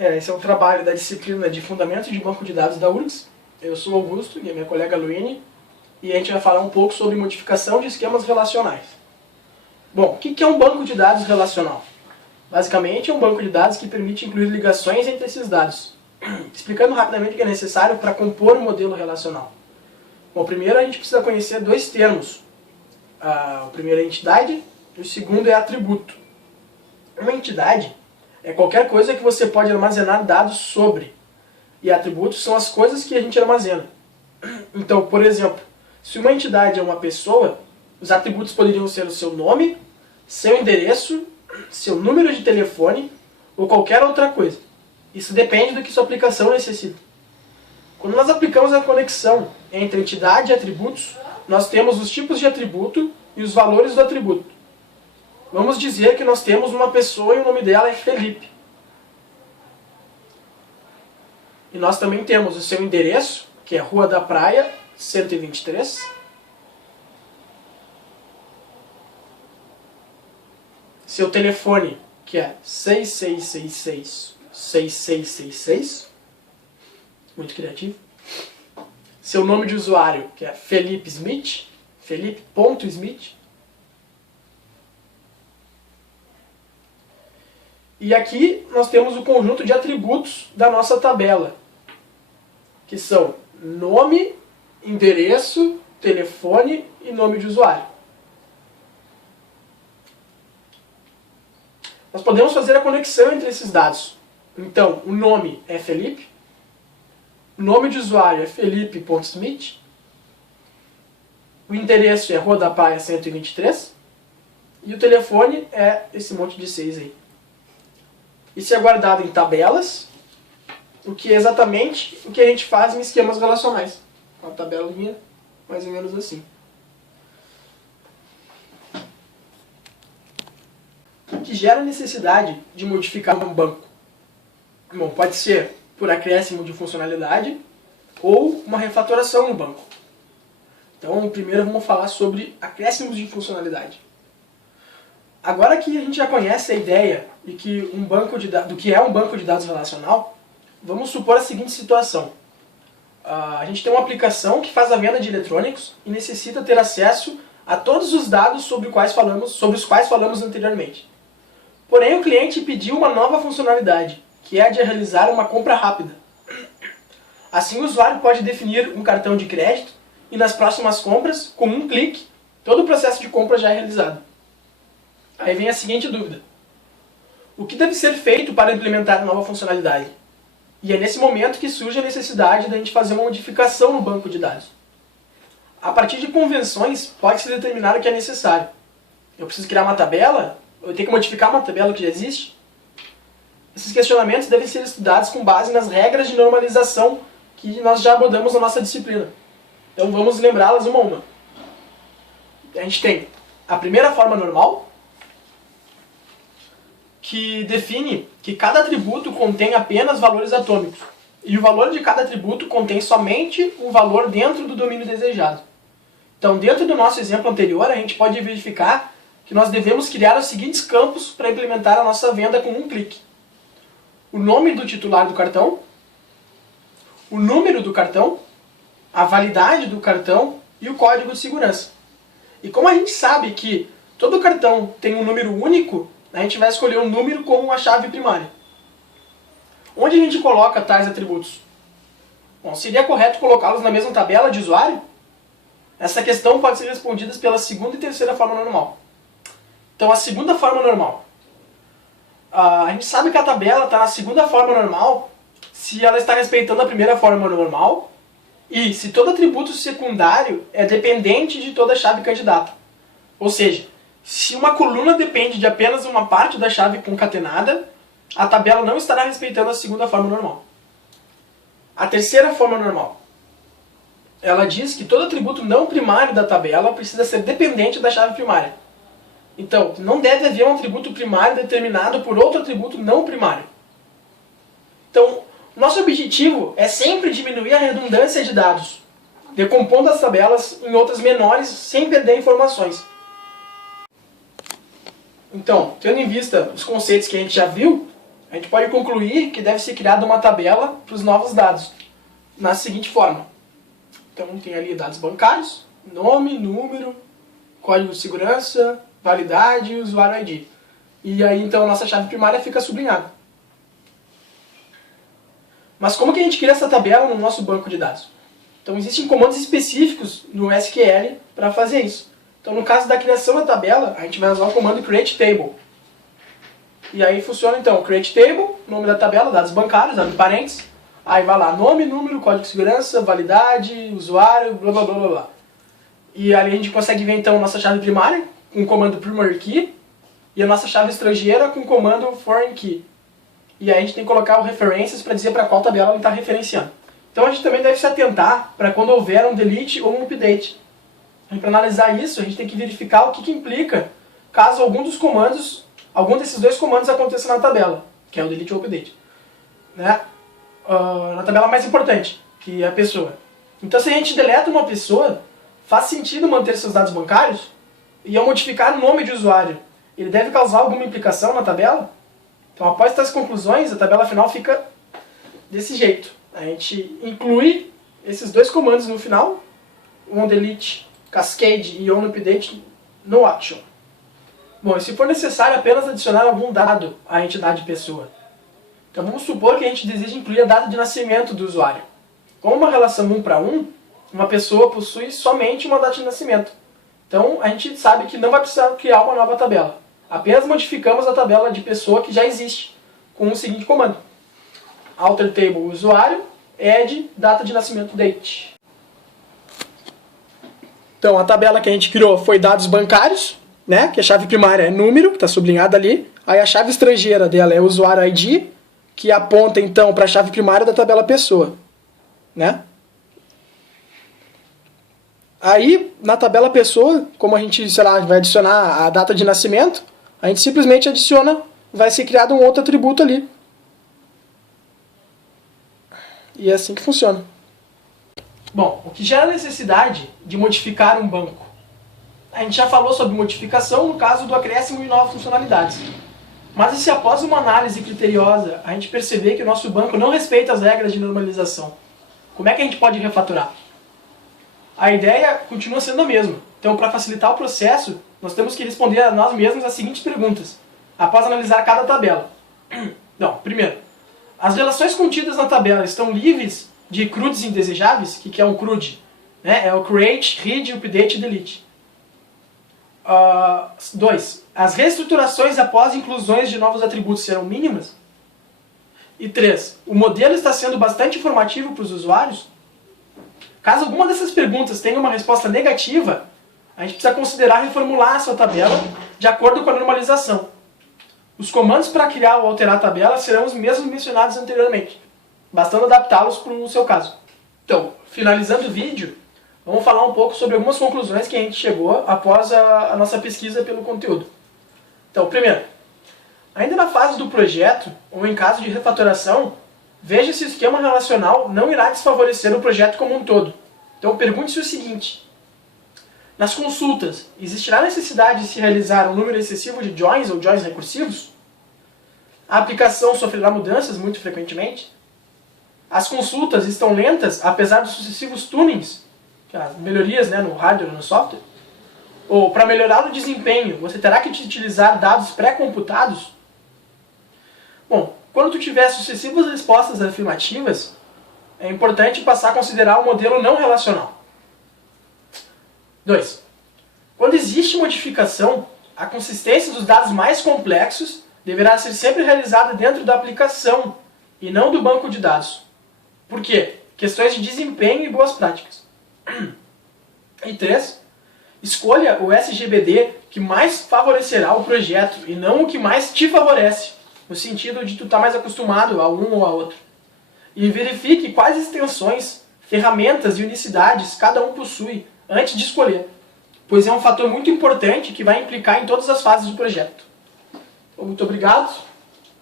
Esse é um trabalho da disciplina de Fundamentos de Banco de Dados da URGS. Eu sou Augusto e a minha colega Luíne, e a gente vai falar um pouco sobre modificação de esquemas relacionais. Bom, o que é um banco de dados relacional? Basicamente, é um banco de dados que permite incluir ligações entre esses dados. Explicando rapidamente o que é necessário para compor um modelo relacional. Bom, primeiro a gente precisa conhecer dois termos. O primeiro é entidade e o segundo é atributo. Uma entidade é qualquer coisa que você pode armazenar dados sobre. E atributos são as coisas que a gente armazena. Então, por exemplo, se uma entidade é uma pessoa, os atributos poderiam ser o seu nome, seu endereço, seu número de telefone ou qualquer outra coisa. Isso depende do que sua aplicação necessita. Quando nós aplicamos a conexão entre entidade e atributos, nós temos os tipos de atributo e os valores do atributo. Vamos dizer que nós temos uma pessoa e o nome dela é Felipe. E nós também temos o seu endereço, que é Rua da Praia, 123. Seu telefone, que é 6666-6666. Muito criativo. Seu nome de usuário, que é Felipe Smith, Felipe.Smith. E aqui nós temos o conjunto de atributos da nossa tabela, que são nome, endereço, telefone e nome de usuário. Nós podemos fazer a conexão entre esses dados. Então, o nome é Felipe, o nome de usuário é Felipe.Smith, o endereço é Rua da Praia 123 e o telefone é esse monte de 6 aí. Isso é guardado em tabelas, o que é exatamente o que a gente faz em esquemas relacionais. Uma tabelinha mais ou menos assim. O que gera necessidade de modificar um banco? Bom, pode ser por acréscimo de funcionalidade ou uma refatoração no banco. Então, primeiro vamos falar sobre acréscimos de funcionalidade. Agora que a gente já conhece a ideia de que do que é um banco de dados relacional, vamos supor a seguinte situação. A gente tem uma aplicação que faz a venda de eletrônicos e necessita ter acesso a todos os dados sobre os quais falamos anteriormente. Porém, o cliente pediu uma nova funcionalidade, que é a de realizar uma compra rápida. Assim, o usuário pode definir um cartão de crédito e nas próximas compras, com um clique, todo o processo de compra já é realizado. Aí vem a seguinte dúvida. O que deve ser feito para implementar a nova funcionalidade? E é nesse momento que surge a necessidade de a gente fazer uma modificação no banco de dados. A partir de convenções, pode-se determinar o que é necessário. Eu preciso criar uma tabela? Eu tenho que modificar uma tabela que já existe? Esses questionamentos devem ser estudados com base nas regras de normalização que nós já abordamos na nossa disciplina. Então vamos lembrá-las uma a uma. A gente tem a primeira forma normal, que define que cada atributo contém apenas valores atômicos. E o valor de cada atributo contém somente um valor dentro do domínio desejado. Então, dentro do nosso exemplo anterior, a gente pode verificar que nós devemos criar os seguintes campos para implementar a nossa venda com um clique. O nome do titular do cartão, o número do cartão, a validade do cartão e o código de segurança. E como a gente sabe que todo cartão tem um número único, a gente vai escolher um número como a chave primária. Onde a gente coloca tais atributos? Bom, seria correto colocá-los na mesma tabela de usuário? Essa questão pode ser respondida pela segunda e terceira forma normal. Então, a segunda forma normal. A gente sabe que a tabela está na segunda forma normal se ela está respeitando a primeira forma normal e se todo atributo secundário é dependente de toda a chave candidata. Ou seja, se uma coluna depende de apenas uma parte da chave concatenada, a tabela não estará respeitando a segunda forma normal. A terceira forma normal. Ela diz que todo atributo não primário da tabela precisa ser dependente da chave primária. Então, não deve haver um atributo primário determinado por outro atributo não primário. Então, nosso objetivo é sempre diminuir a redundância de dados, decompondo as tabelas em outras menores sem perder informações. Então, tendo em vista os conceitos que a gente já viu, a gente pode concluir que deve ser criada uma tabela para os novos dados, na seguinte forma. Então tem ali dados bancários, nome, número, código de segurança, validade e usuário ID. E aí então a nossa chave primária fica sublinhada. Mas como que a gente cria essa tabela no nosso banco de dados? Então existem comandos específicos no SQL para fazer isso. Então no caso da criação da tabela, a gente vai usar o comando createTable. E aí funciona então, createTable, nome da tabela, dados bancários, abre parênteses. Aí vai lá, nome, número, código de segurança, validade, usuário, blá blá blá blá blá. E ali a gente consegue ver então a nossa chave primária, com o comando primary key, e a nossa chave estrangeira com o comando foreign key. E aí a gente tem que colocar o referências para dizer para qual tabela ele está referenciando. Então a gente também deve se atentar para quando houver um delete ou um update. E para analisar isso, a gente tem que verificar o que implica caso algum desses dois comandos aconteça na tabela, que é o delete ou update. Né? Na tabela mais importante, que é a pessoa. Então se a gente deleta uma pessoa, faz sentido manter seus dados bancários? E ao modificar o nome de usuário, ele deve causar alguma implicação na tabela? Então após essas conclusões, a tabela final fica desse jeito. A gente inclui esses dois comandos no final, onDelete, Cascade e onUpdate no action. Bom, e se for necessário apenas adicionar algum dado à entidade pessoa. Então vamos supor que a gente deseja incluir a data de nascimento do usuário. Com uma relação 1 para 1, uma pessoa possui somente uma data de nascimento. Então a gente sabe que não vai precisar criar uma nova tabela. Apenas modificamos a tabela de pessoa que já existe, com o seguinte comando. Alter table usuário, add data de nascimento date. Então a tabela que a gente criou foi dados bancários, né? Que a chave primária é número, que está sublinhada ali. Aí a chave estrangeira dela é usuário ID, que aponta então para a chave primária da tabela pessoa, né? Aí na tabela pessoa, como a gente, sei lá, vai adicionar a data de nascimento, a gente simplesmente adiciona, vai ser criado um outro atributo ali. E é assim que funciona. Bom, o que gera a necessidade de modificar um banco? A gente já falou sobre modificação no caso do acréscimo de novas funcionalidades. Mas e se após uma análise criteriosa a gente perceber que o nosso banco não respeita as regras de normalização? Como é que a gente pode refatorar? A ideia continua sendo a mesma. Então, para facilitar o processo, nós temos que responder a nós mesmos as seguintes perguntas, após analisar cada tabela. Não, primeiro, as relações contidas na tabela estão livres de CRUDs indesejáveis? O que é um CRUD? Né? É o Create, Read, Update e Delete. 2. As reestruturações após inclusões de novos atributos serão mínimas? E 3. O modelo está sendo bastante informativo para os usuários? Caso alguma dessas perguntas tenha uma resposta negativa, a gente precisa considerar reformular a sua tabela de acordo com a normalização. Os comandos para criar ou alterar a tabela serão os mesmos mencionados anteriormente, bastando adaptá-los para o seu caso. Então, finalizando o vídeo, vamos falar um pouco sobre algumas conclusões que a gente chegou após a nossa pesquisa pelo conteúdo. Então, primeiro, ainda na fase do projeto, ou em caso de refatoração, veja se o esquema relacional não irá desfavorecer o projeto como um todo. Então pergunte-se o seguinte: nas consultas, existirá necessidade de se realizar um número excessivo de joins ou joins recursivos? A aplicação sofrerá mudanças muito frequentemente? As consultas estão lentas apesar dos sucessivos tunings, as melhorias, né, no hardware ou no software? Ou para melhorar o desempenho, você terá que utilizar dados pré-computados? Bom, quando tu tiver sucessivas respostas afirmativas, é importante passar a considerar o modelo não relacional. 2. Quando existe modificação, a consistência dos dados mais complexos deverá ser sempre realizada dentro da aplicação e não do banco de dados. Por quê? Questões de desempenho e boas práticas. E 3. Escolha o SGBD que mais favorecerá o projeto e não o que mais te favorece, no sentido de tu estar mais acostumado a um ou a outro. E verifique quais extensões, ferramentas e unicidades cada um possui antes de escolher, pois é um fator muito importante que vai implicar em todas as fases do projeto. Muito obrigado.